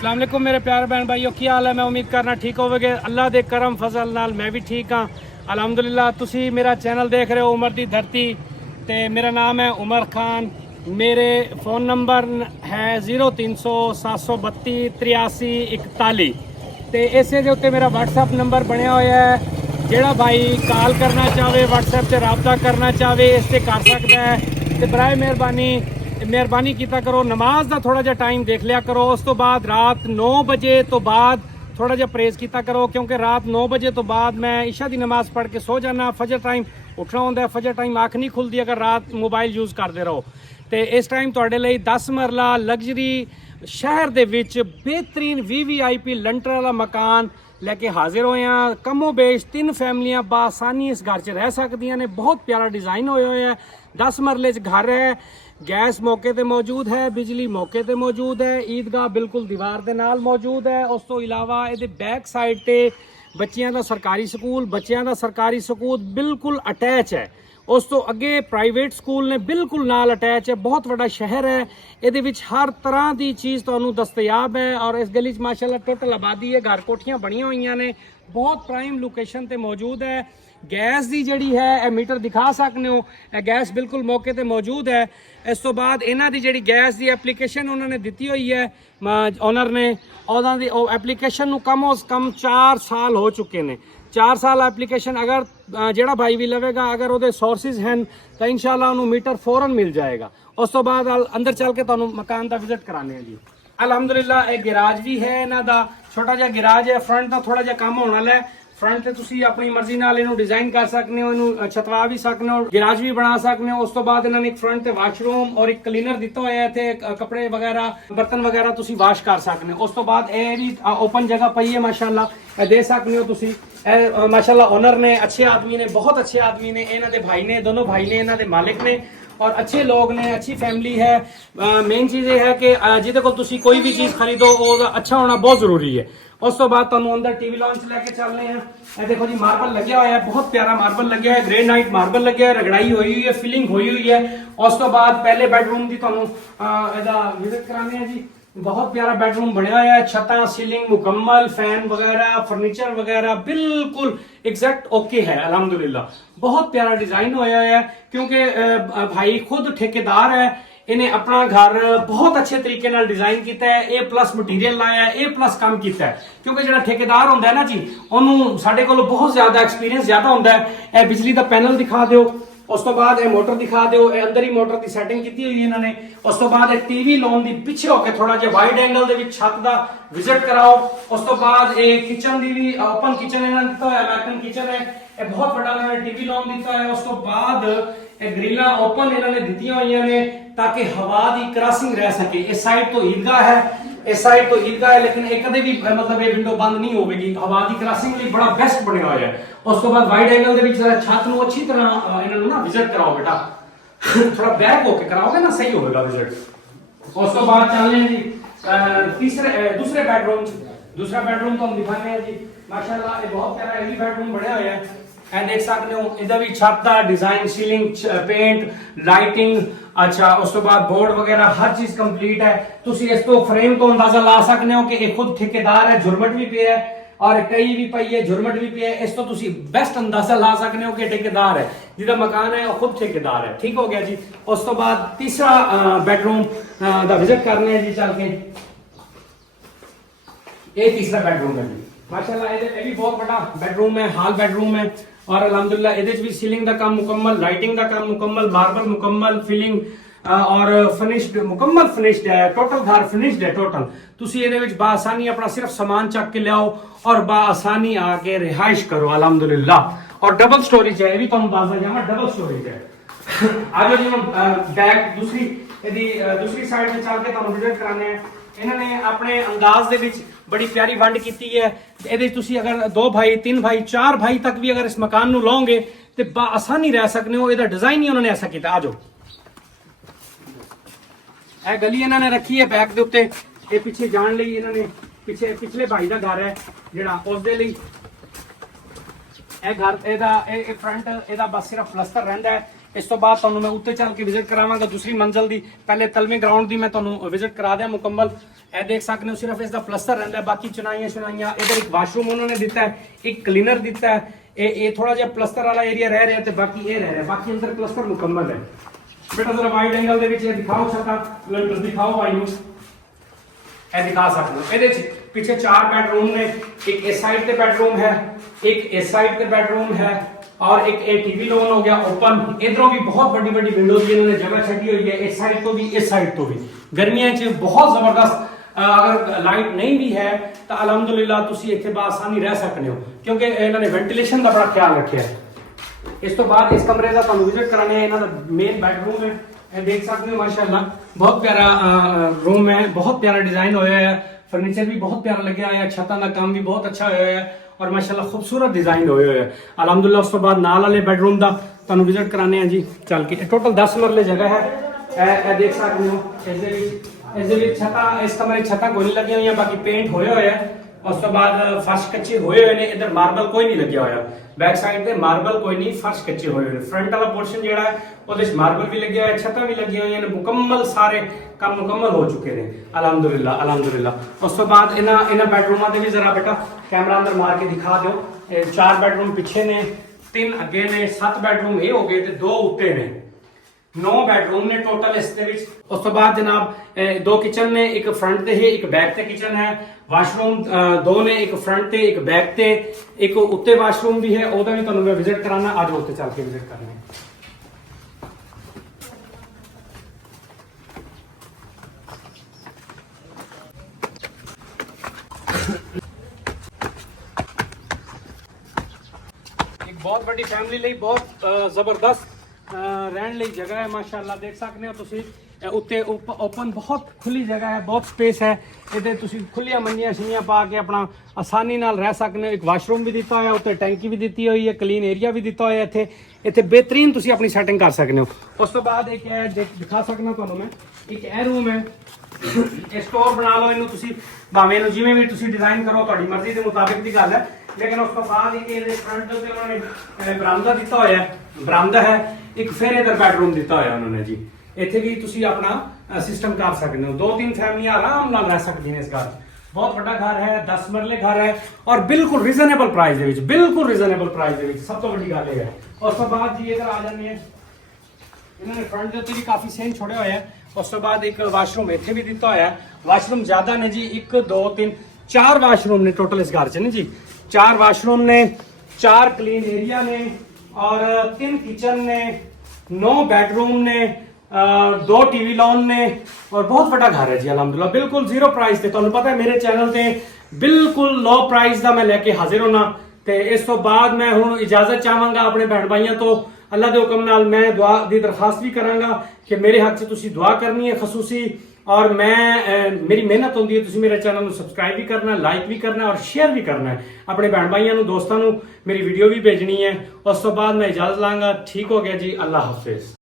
अस्सलाम वालेकुम मेरे प्यारे बहन भाइयों, की हाल है। मैं उम्मीद करना ठीक होवोगे। अल्लाह दे करम फजल नाल मैं भी ठीक हाँ अलहमदुलिल्लाह। तुसी मेरा चैनल देख रहे हो उमर दी धरती ते मेरा नाम है उमर खान। मेरे फ़ोन नंबर है 0300 732 83 41 ते इसे दे उत्ते मेरा व्हाट्सएप नंबर बनया होया है। जेड़ा भाई कॉल करना चाहे व्हाट्सएप से रबता करना चाहे इस ते कर सकता है। ते बराए मेहरबानी कीता करो नमाज का थोड़ा जिहा टाइम देख लिया करो। उस तो बाद रात 9 बजे तो बाद थोड़ा जिहा परहेज कीता करो, क्योंकि रात 9 बजे तो बाद मैं ईशा की नमाज पढ़ के सो जाना। फजर टाइम उठना होंदा है, फजर टाइम अख नहीं खुलती अगर रात मोबाइल यूज़ करते रहो। तो इस टाइम तुहाडे लई 10 मरला लग्जरी शहर दे विच बेहतरीन VVIP लंटर वाला मकान लैके हाजिर होए हैं। कमो बेश 3 फैमिलियां बासानी इस घर च रह सकदियां ने। बहुत प्यारा डिज़ाइन होया होया है। 10 मरले च घर है। गैस मौके ते मौजूद है, बिजली मौके ते मौजूद है, ईदगाह बिल्कुल दीवार दे नाल मौजूद है। उस तो इलावा इहदे बैक साइड ते बच्चियां दा सरकारी स्कूल बिल्कुल अटैच है। उस तो अगे प्राइवेट स्कूल ने बिल्कुल नाल अटैच है। बहुत बड़ा शहर है, इहदे विच हर तरह की चीज़ तुहानूं दस्तयाब है। और इस गली च माशाअल्लाह टोटल आबादी है, घर कोठियां बनिया हुई ने, बहुत प्राइम लोकेशन ते मौजूद है। गैस की जिहड़ी है मीटर दिखा सकते हो, गैस बिल्कुल मौके ते मौजूद है। इस तो बाद इन्हां दी जिहड़ी गैस की एप्लीकेशन उन्होंने दी हुई है ओनर ने, उन्हां दी एप्लीकेशन नूं कम अज कम 4 साल हो चुके हैं। 4 साल एप्लीकेशन अगर जेड़ा भाई भी लवेगा अगर वो सोर्सिस हैं तो इंशाल्लाह उन्होंने मीटर फौरन मिल जाएगा। उस तो बाद अंदर चल के तुहानूं मकान का विजिट कराने हैं जी। अलहमदुलिल्लाह एक गिराज भी है इन्हां दा, छोटा जिहा गिराज है। फ्रंट का थोड़ा जिहा काम होने वाला है। फ्रंट ते तुसी अपनी मर्जी नाल इहनूं डिजाइन कर सकते हो, इहनूं छतवा भी सकते हो, गिराज भी बना सकते हो। उस तो बाद इन्होंने एक फ्रंट ते वाशरूम और एक क्लीनर दिता होया है। इत्थे कपड़े वगैरह बर्तन वगैरह तुसी वाश कर सकते हो। उस तो बाद ये भी ओपन जगह पई है माशाअल्लाह, दे सकते हो तुसी। माशाअल्लाह ओनर ने अच्छे आदमी ने, बहुत अच्छे आदमी ने, इन्हां दे भाई ने, दोनों भाई ने, इन्हां दे मालिक ने और अच्छे लोग ने, अच्छी फैमिली है। मेन चीज़ ये है कि जिहदे कोल तुसी कोई भी चीज़ खरीदो वो अच्छा होना बहुत जरूरी है। उस तो बाद तुहानूं अंदर टीवी लॉन्च लैके चलने हैं। ये देखो जी मार्बल लग्या हुआ है, बहुत प्यारा मार्बल लग्या है, ग्रेनाइट मार्बल लग्या है, रगड़ाई हुई हुई है, फिलिंग हुई हुई है। उस तो बाद पहले बेडरूम की तुहानूं इहदा विजिट कराने हैं जी। बहुत प्यारा बेडरूम बनया हुआ है, छत्तां सीलिंग मुकम्मल, फैन वगैरह फर्नीचर वगैरह बिल्कुल एग्जैक्ट ओके है अल्हम्दुलिल्लाह। बहुत प्यारा डिजाइन होया है, क्योंकि भाई खुद ठेकेदार है। इन्हें अपना घर बहुत अच्छे तरीके नाल डिजाइन किया है, A+ मटीरियल लाया है, A+ काम किया है। क्योंकि जो ठेकेदार होंदा है ना जी, उन्होंने साडे कोलों बहुत ज्यादा एक्सपीरियंस ज्यादा होंदा है। बिजली का पैनल दिखा दो, उस तो बाद मोटर दिखा दो, अंदर ही मोटर की सैटिंग की हुई इन्होंने। उस तो बाद टीवी लॉन की पिछे होकर थोड़ा जिहा वाइड एंगल दे विच छत का विजिट कराओ। उस तो बाद किचन की भी ओपन किचन इन्होंने दिता है, अमेरिकन किचन है, बहुत बड़ा इन्होंने टीवी लॉन दिता है। उस तो बाद ग्रिला ओपन इन्होंने दी हुई ने ताकि हवा की क्रॉसिंग रह सके। इस साइड तो ईदगाह है, इस साइड तो ईदगाह है, लेकिन एक कदे भी मतलब ये विंडो बंद नहीं होगी। हवा की क्रॉसिंग लिए बड़ा बेस्ट बनया हुआ है। उस तो बाद वाइड एंगल दे विच छत नूं अच्छी तरह इन्होंने ना विजिट कराओ बेटा, थोड़ा बैक होके कराओगे ना सही होगा विजिट। उस तो बाद चलने जी दूसरे बेडरूम। दूसरा बेडरूम तो हम दिखाने हैं जी। माशाल्लाह ये बहुत प्यारा हैवी बेडरूम बनया हुआ है। देख सकते हो इधर भी छत का डिजाइन, सीलिंग, पेंट, लाइटिंग, अच्छा उस तो बाद बोर्ड वगैरह हर चीज कंप्लीट है। तुसी इस तो फ्रेम तो अंदाजा ला सकते हो कि ये खुद ठेकेदार है, झुरमट भी पे है और कई भी पई है, झुरमट भी पे है। इस तो तुसी बेस्ट अंदाजा ला सकते हो कि ठेकेदार है, जिहदा मकान है वो खुद ठेकेदार है। ठीक हो गया जी। उस तो बाद तीसरा बेडरूम दा विजिट करने हैं जी चल के। ये तीसरा बेडरूम है जी। माशाल्लाह ये भी बहुत बड़ा बेडरूम है, हॉल बेडरूम है। और अलहमदुलिल्लाह इहदे च भी सीलिंग का काम मुकम्मल, लाइटिंग का काम मुकम्मल, मार्बल मुकम्मल, फिलिंग और फिनिश्ड मुकम्मल फिनिश्ड है। टोटल घर फिनिश्ड है टोटल। तुसी इहदे विच बाआसानी अपना सिर्फ सामान चक के लियाओ और बाआसानी आके रिहाइश करो अल्हम्दुलिल्लाह। और डबल स्टोरेज है, ये भी तुहानूं दस देवां, डबल स्टोरेज है। आज जी हम बैक दूसरी साइड में चल के तुहानूं विजिट कराने हैं। इन्होंने अपने अंदाज दे विच बड़ी प्यारी वंड की है। ये तुसी अगर 2 भाई 3 भाई 4 भाई तक भी अगर इस मकान नूं लोगे तो आसानी रह सकते हो। इसका डिजाइन ही उन्होंने ऐसा किया। आ जाओ, यह गली इन्होंने रखी है बैक के उत्ते, ये पिछे जाने लई इन्होंने पिछले भाई का घर है जिहड़ा उसदे लई घर फ्रंट बस सिर्फ प्लस्तर रहिंदा है। ਇਸ ਤੋਂ ਬਾਅਦ ਤੁਹਾਨੂੰ ਮੈਂ ਉੱਤੇ ਚੱਲ ਕੇ ਵਿਜ਼ਿਟ ਕਰਾਵਾਂਗਾ ਦੂਸਰੀ ਮੰਜ਼ਲ ਦੀ। ਪਹਿਲੇ ਤਲਵੇਂ ਗਰਾਊਂਡ ਦੀ ਮੈਂ ਤੁਹਾਨੂੰ ਵਿਜ਼ਿਟ ਕਰਾ ਦਿਆਂ ਮੁਕੰਮਲ। ਇਹ ਦੇਖ ਸਕਦੇ ਹੋ ਸਿਰਫ ਇਸ ਦਾ ਪਲਸਟਰ ਰਹਿੰਦਾ ਹੈ, ਬਾਕੀ ਚੁਨਾਈਆਂ ਇਧਰ ਇੱਕ ਵਾਸ਼ਰੂਮ ਉਹਨਾਂ ਨੇ ਦਿੱਤਾ ਹੈ, ਇੱਕ ਕਲੀਨਰ ਦਿੱਤਾ ਹੈ। ਇਹ ਥੋੜਾ ਜਿਹਾ ਪਲਸਟਰ ਵਾਲਾ ਏਰੀਆ ਰਹਿ ਰਿਹਾ ਤੇ ਬਾਕੀ ਇਹ ਰਹਿ ਰਿਹਾ, ਬਾਕੀ ਅੰਦਰ ਪਲਸਟਰ ਮੁਕੰਮਲ ਹੈ। ਬੇਟਾ ਜ਼ਰਾ ਵਾਈਡ ਐਂਗਲ ਦੇ ਵਿੱਚ ਇਹ ਦਿਖਾਓ ਛੱਤਾਂ, ਲੰਡਰ ਦਿਖਾਓ ਭਾਈ ਨੂੰ, ਇਹ ਦਿਖਾ ਸਕਦੇ ਹੋ। ਇਹਦੇ ਚ ਪਿੱਛੇ 4 ਬੈਡਰੂਮ ਨੇ, ਇੱਕ ਇਸ ਸਾਈਡ ਤੇ ਬੈਡਰੂਮ ਹੈ, ਇੱਕ ਇਸ ਸਾਈਡ ਤੇ ਬੈਡਰੂਮ ਹੈ और एक टीवी लोन हो गया ओपन। इधरों भी बहुत बड़ी बड़ी विंडोज की इन्होंने जगह छड़ी हुई है, इस साइड तो भी इस साइड तो भी। गर्मियां च बहुत जबरदस्त अगर लाइट नहीं भी है तो अलहमदुलिल्लाह तुसी इत्थे बासानी रह सकते हो, क्योंकि इन्होंने वेंटिलेशन का बड़ा ख्याल रखा है। इस तो बाद इस कमरे का तुहानू विजिट कराने इन्हां दा मेन बेडरूम है, ये देख सकते हो माशाअल्लाह बहुत प्यारा रूम है, बहुत प्यारा डिजाइन होया है, फर्नीचर भी बहुत प्यारा लगे हुआ है, छत्तां दा काम भी बहुत अच्छा होया है और माशाल्लाह खूबसूरत डिजाइन होए हुए है अलहमदुलिल्लाह। उस तो बाद नाल वाले बेडरूम दा तुहानू विजिट कराने हैं जी चल के। टोटल 10 मरले जगह है, ए देख सकते हो। इस दे विच छत्तां, इस कमरे छत्तां कोई नहीं लगी हुई, बाकी पेंट होए हुए है। उस तो बाद फर्श कच्चे होए हुए ने, इधर मार्बल कोई नहीं लगे होया, बैक साइड पे मार्बल कोई नहीं, फर्श कच्चे होए हुए। फ्रंट वाला पोर्शन जेड़ा है ਉਹਦੇ ਵਿੱਚ मार्बल भी लगे हुए, छत्तां भी लगी हुई हैं, मुकम्मल सारे काम मुकम्मल हो चुके हैं अलहमदुलिल्लाह अलहमदुलिल्लाह। उस तो बाद इन्हां बेडरूमां दे भी जरा बेटा कैमरा अंदर मार के दिखा दो। 4 बेडरूम पिछे ने, 3 अगे ने, 7 बेडरूम ये हो गए ते 2 उत्ते ने, 9 बेडरूम ने टोटल इस दे विच। उस तो बाद जनाब 2 किचन ने, एक फ्रंट ते है, एक बैक ते किचन है। वाशरूम 2 ने, एक फ्रंट ते, एक बैक ते, एक उत्ते वाशरूम भी है, ओदा भी तुहानू मैं विजिट कराना। आज उत्ते चल के विजिट करना है। एक बहुत बड़ी फैमिली ਲਈ बहुत ਜ਼ਬਰਦਸਤ ਰਹਿਣ ਲਈ ਜਗ੍ਹਾ ਹੈ ਮਾਸ਼ਾਅੱਲਾ। ਦੇਖ ਸਕਦੇ ਹੋ ਤੁਸੀਂ ਉੱਤੇ ਓਪਨ ਬਹੁਤ ਖੁੱਲੀ ਜਗ੍ਹਾ ਹੈ, ਬਹੁਤ ਸਪੇਸ ਹੈ। ਇਹਦੇ ਤੁਸੀਂ ਖੁੱਲੀਆਂ ਮੰਜੀਆਂ ਸ਼ੀਆਂ ਪਾ ਕੇ ਆਪਣਾ ਆਸਾਨੀ ਨਾਲ ਰਹਿ ਸਕਦੇ ਹੋ। ਇੱਕ ਵਾਸ਼ਰੂਮ ਵੀ ਦਿੱਤਾ ਹੋਇਆ, ਉੱਤੇ ਟੈਂਕੀ ਵੀ ਦਿੱਤੀ ਹੋਈ ਹੈ, ਕਲੀਨ ਏਰੀਆ ਵੀ ਦਿੱਤਾ ਹੋਇਆ। ਇੱਥੇ ਬਿਹਤਰੀਨ ਤੁਸੀਂ ਆਪਣੀ ਸੈਟਿੰਗ ਕਰ ਸਕਦੇ ਹੋ। ਉਸ ਤੋਂ ਬਾਅਦ ਇੱਕ ਦਿਖਾ ਸਕਦਾ ਤੁਹਾਨੂੰ ਮੈਂ, ਇੱਕ ਇਹ ਰੂਮ ਹੈ, ਇਹ ਸਟੋਰ ਬਣਾ ਲਓ ਇਹਨੂੰ ਤੁਸੀਂ, ਭਾਵੇਂ ਇਹਨੂੰ ਜਿਵੇਂ ਵੀ ਤੁਸੀਂ ਡਿਜ਼ਾਈਨ ਕਰੋ, ਤੁਹਾਡੀ ਮਰਜ਼ੀ ਦੇ ਮੁਤਾਬਿਕ ਦੀ ਗੱਲ ਹੈ। लेकिन उस तो बाद ਇਹਦੇ फ्रंट ਤੇ ਉਹਨਾਂ ਨੇ ਬਰਾਮਦਾ ਦਿੱਤਾ ਹੋਇਆ ਹੈ, ਬਰਾਮਦਾ ਹੈ। ਇੱਕ ਫਿਰ ਇਧਰ ਬੈਡਰੂਮ ਦਿੱਤਾ ਹੋਇਆ ਉਹਨਾਂ ਨੇ ਜੀ। ਇੱਥੇ ਵੀ ਤੁਸੀਂ ਆਪਣਾ ਸਿਸਟਮ ਕਰ ਸਕਦੇ ਹੋ। 2-3 ਫੈਮਲੀਆਂ ਆਰਾਮ ਨਾਲ ਰਹਿ ਸਕਦੀਆਂ ਨੇ ਇਸ ਘਰ 'ਚ। ਬਹੁਤ ਵੱਡਾ ਘਰ ਹੈ, 10 ਮਰਲੇ ਘਰ ਹੈ ਔਰ ਬਿਲਕੁਲ ਰੀਜ਼ਨੇਬਲ ਪ੍ਰਾਈਸ ਦੇ ਵਿੱਚ, ਬਿਲਕੁਲ ਰੀਜ਼ਨੇਬਲ ਪ੍ਰਾਈਸ ਦੇ ਵਿੱਚ। ਸਭ ਤੋਂ ਵੱਡੀ ਗੱਲ ਇਹ ਹੈ। ਉਸ ਤੋਂ ਬਾਅਦ ਜੀ ਇਧਰ ਆ ਜਾਂਦੇ ਆ, ਇਹਨਾਂ ਨੇ फ्रंट ਦੇ ਉੱਤੇ ਵੀ ਕਾਫੀ ਸੇਨ ਛੋੜਿਆ ਹੋਇਆ ਹੈ। ਉਸ ਤੋਂ ਬਾਅਦ ਇੱਕ ਵਾਸ਼ਰੂਮ ਇੱਥੇ ਵੀ ਦਿੱਤਾ ਹੋਇਆ ਹੈ। ਵਾਸ਼ਰੂਮ ਜ਼ਿਆਦਾ ਨੇ ਜੀ, 1 2 3 4 ਵਾਸ਼ਰੂਮ ਨੇ टोटल इस घर च ने जी। 4 वाशरूम ने, 4 क्लीन एरिया ने और 3 किचन ने, 9 बेडरूम ने, 2 टीवी लॉन ने और बहुत बड़ा घर है जी अलहमदुलिल्लाह। बिल्कुल जीरो प्राइस ते तुहानू पता है मेरे चैनल ते बिल्कुल लो प्राइस दा मैं लेके हाजिर होना। ते इस तो बाद मैं हुण इजाजत चाहांगा अपने भैन भाइयों तो, अल्लाह दे हुक्म नाल मैं दुआ दी दरखास्त भी करांगा कि मेरे हक से तुसी दुआ करनी है खसूसी। और मैं मेरी मेहनत होती है, तुसी मेरे चैनल को सब्सक्राइब भी करना, लाइक भी करना और शेयर भी करना है अपने भैन भाइयों दोस्तों मेरी वीडियो भी भेजनी है। उस तो बाद मैं इजाजत लांगा। ठीक हो गया जी, अल्लाह हाफिज।